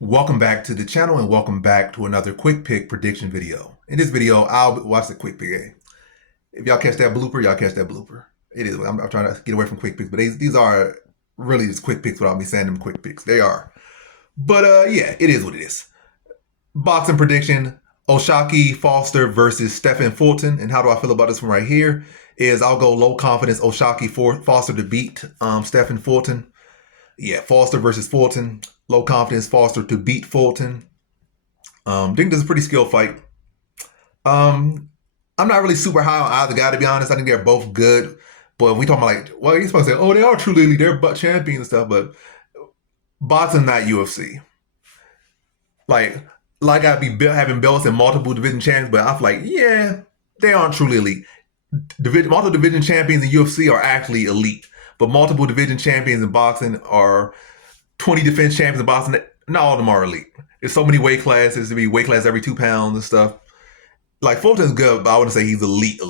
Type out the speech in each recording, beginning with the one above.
Welcome back to the channel and welcome back to another quick pick prediction video. In this video, I'll watch the quick pick. If y'all catch that blooper, y'all catch that blooper. It is. I'm trying to get away from quick picks, but these are really just quick picks without me saying them quick picks. They are. But yeah, it is what it is. Boxing prediction, O'Shaquie Foster versus Stephon Fulton. And how do I feel about this one right here? Is I'll go low confidence O'Shaquie Foster to beat Stephon Fulton. Yeah, Foster versus Fulton. Low confidence Foster to beat Fulton. Think this is a pretty skilled fight. I'm not really super high on either guy, to be honest. I think they're both good. But if we talking about like, well, you're supposed to say, oh, they are truly elite, they're butt champions and stuff, but boxing, not UFC. Like I'd be having belts in multiple division champions, but I feel like, yeah, they aren't truly elite. Multiple division champions in UFC are actually elite, but multiple division champions in boxing are 20 defense champions in boxing. Not all of them are elite. There's so many weight classes. To be weight class every 2 pounds and stuff. Like Fulton's good, but I wouldn't say he's elite.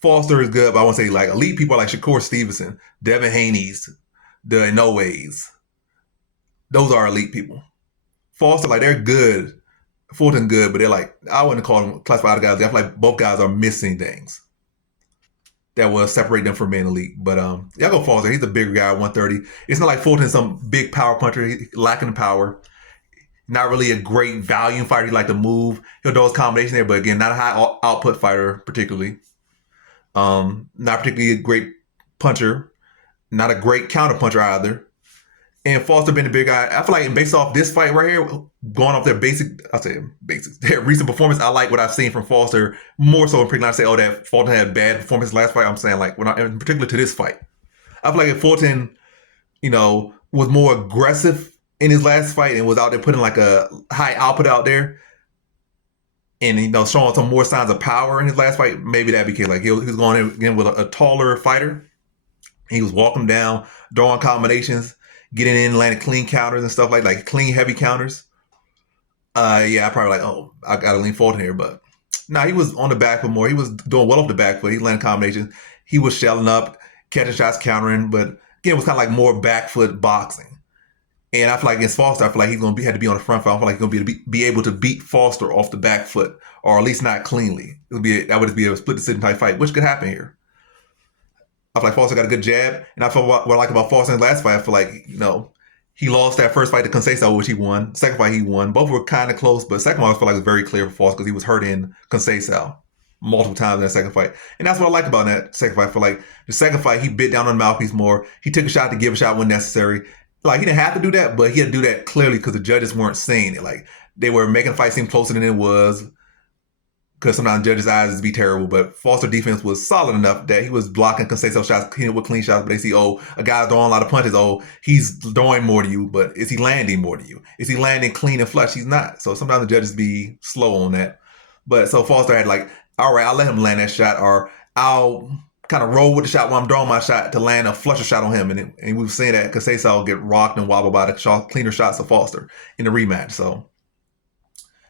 Foster is good, but I wouldn't say like elite people like Shakur Stevenson, Devin Haney's, the Inoue's. Those are elite people. Foster, like they're good. Fulton good, but they're like, I wouldn't call them classified guys. I feel like both guys are missing things that will separate them from being elite. But y'all go Foster. He's a bigger guy, 130. It's not like Fulton's some big power puncher. He's lacking power. Not really a great volume fighter. He like to move. He'll do his combination there, but again, not a high output fighter particularly. Not particularly a great puncher. Not a great counter puncher either. And Foster been the big guy. I feel like based off this fight right here, going off their their recent performance, I like what I've seen from Foster more so in pre. Not to say, oh, that Fulton had bad performance last fight. I'm saying like, in particular to this fight, I feel like if Fulton, was more aggressive in his last fight and was out there putting like a high output out there, and showing some more signs of power in his last fight, maybe that became like he was going in again with a taller fighter. He was walking down, throwing combinations, getting in, landing clean counters and stuff like clean heavy counters. Yeah, I probably like, oh, I gotta lean Fulton here, but he was on the back foot more. He was doing well off the back foot. He landed combinations. He was shelling up, catching shots, countering, but again, it was kind of like more back foot boxing. And I feel like against Foster, I feel like he's gonna had to be on the front foot. I feel like he's gonna be able to beat Foster off the back foot, or at least not cleanly. That would be a split decision type fight, which could happen here. I feel like Foster got a good jab, and I feel what I like about Foster in the last fight. I feel like he lost that first fight to Conceição, which he won. Second fight he won. Both were kind of close, but second one I feel like was very clear for Foster because he was hurting Conceição multiple times in that second fight, and that's what I like about that second fight. I feel like the second fight he bit down on the mouthpiece more. He took a shot to give a shot when necessary. Like he didn't have to do that, but he had to do that clearly because the judges weren't seeing it. Like they were making the fight seem closer than it was. Because sometimes judges' eyes be terrible, but Foster defense was solid enough that he was blocking Conceição shots, hitting with clean shots. But they see, oh, a guy's throwing a lot of punches. Oh, he's throwing more to you, but is he landing more to you? Is he landing clean and flush? He's not. So sometimes the judges be slow on that. But so Foster had like, all right, I'll let him land that shot, or I'll kind of roll with the shot while I'm throwing my shot to land a flusher shot on him. And we've seen that Conceição get rocked and wobbled by the cleaner shots of Foster in the rematch. So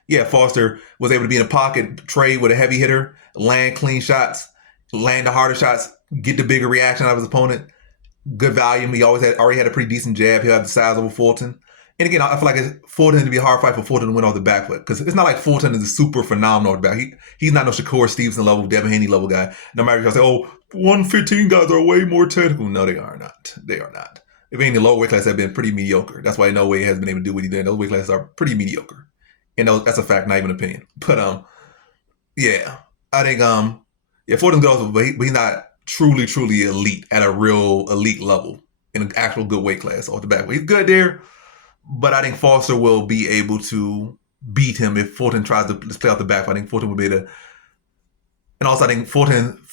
yeah, Foster was able to be in a pocket, trade with a heavy hitter, land clean shots, land the harder shots, get the bigger reaction out of his opponent. Good volume. He already had a pretty decent jab. He had the size over Fulton. And again, I feel like Fulton to be a hard fight for Fulton to win off the back foot because it's not like Fulton is a super phenomenal off the back. He's not no Shakur Stevenson level, Devin Haney level guy. No matter if you say, oh, 115 guys are way more technical. No, they are not. They are not. If any, the lower weight class have been pretty mediocre. That's why no way has been able to do what he did. Those weight classes are pretty mediocre. And that's a fact, not even an opinion. But yeah, I think yeah, Fulton's good, but he's not truly elite at a real elite level in an actual good weight class off the back. He's good there, but I think Foster will be able to beat him if Fulton tries to play out the back. I think Fulton will be able to. And also, I think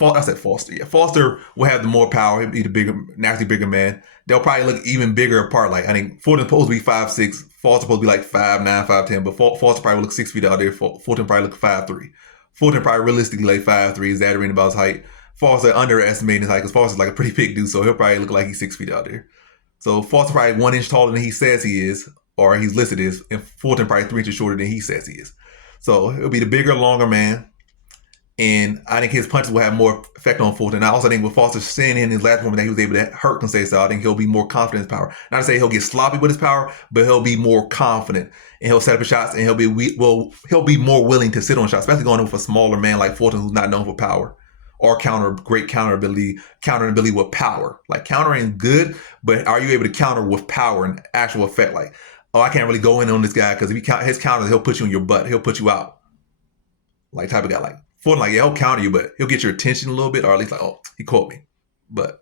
I said Foster. Yeah, Foster will have the more power. He'll be the bigger, naturally bigger man. They'll probably look even bigger apart. Like I think Fulton's supposed to be 5'6", Foster's supposed to be like 5'9", 5'10", but Foster probably will look 6 feet out there. Fulton probably look 5'3". Fulton probably realistically like 5'3", exaggerating about his height. Foster underestimating his height because Foster's like a pretty big dude, so he'll probably look like he's 6 feet out there. So Foster probably 1 inch taller than he says he is, or he's listed as, and Fulton probably 3 inches shorter than he says he is. So he'll be the bigger, longer man. And I think his punches will have more effect on Fulton. And I also think with Foster seeing in his last moment that he was able to hurt Conceição, I think he'll be more confident in his power. Not to say he'll get sloppy with his power, but he'll be more confident and he'll set up his shots and he'll be more willing to sit on shots, especially going in with a smaller man like Fulton who's not known for power or countering ability with power. Like countering good, but are you able to counter with power and actual effect? Like, oh, I can't really go in on this guy because if you count his counters, he'll put you in your butt. He'll put you out. Like type of guy like Fulton, like, yeah, he'll counter you, but he'll get your attention a little bit, or at least like, oh, he caught me. But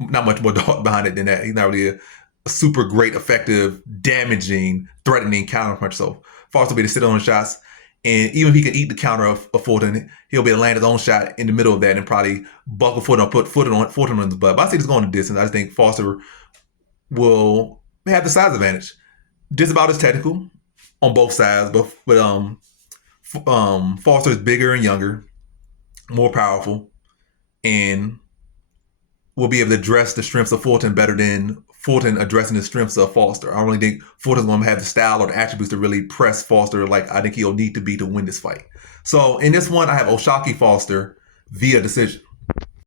not much more thought behind it than that. He's not really a super great, effective, damaging, threatening counter punch. So Foster will be able to sit on his shots. And even if he can eat the counter of Fulton, he'll be able to land his own shot in the middle of that and probably buckle Fulton or put Fulton on his butt. But I see this going the distance. I just think Foster will have the size advantage. Just about as technical on both sides, but Foster is bigger and younger, more powerful, and will be able to address the strengths of Fulton better than Fulton addressing the strengths of Foster. I don't really think Fulton's going to have the style or the attributes to really press Foster like I think he'll need to be to win this fight. So in this one, I have O'Shaquie Foster via decision.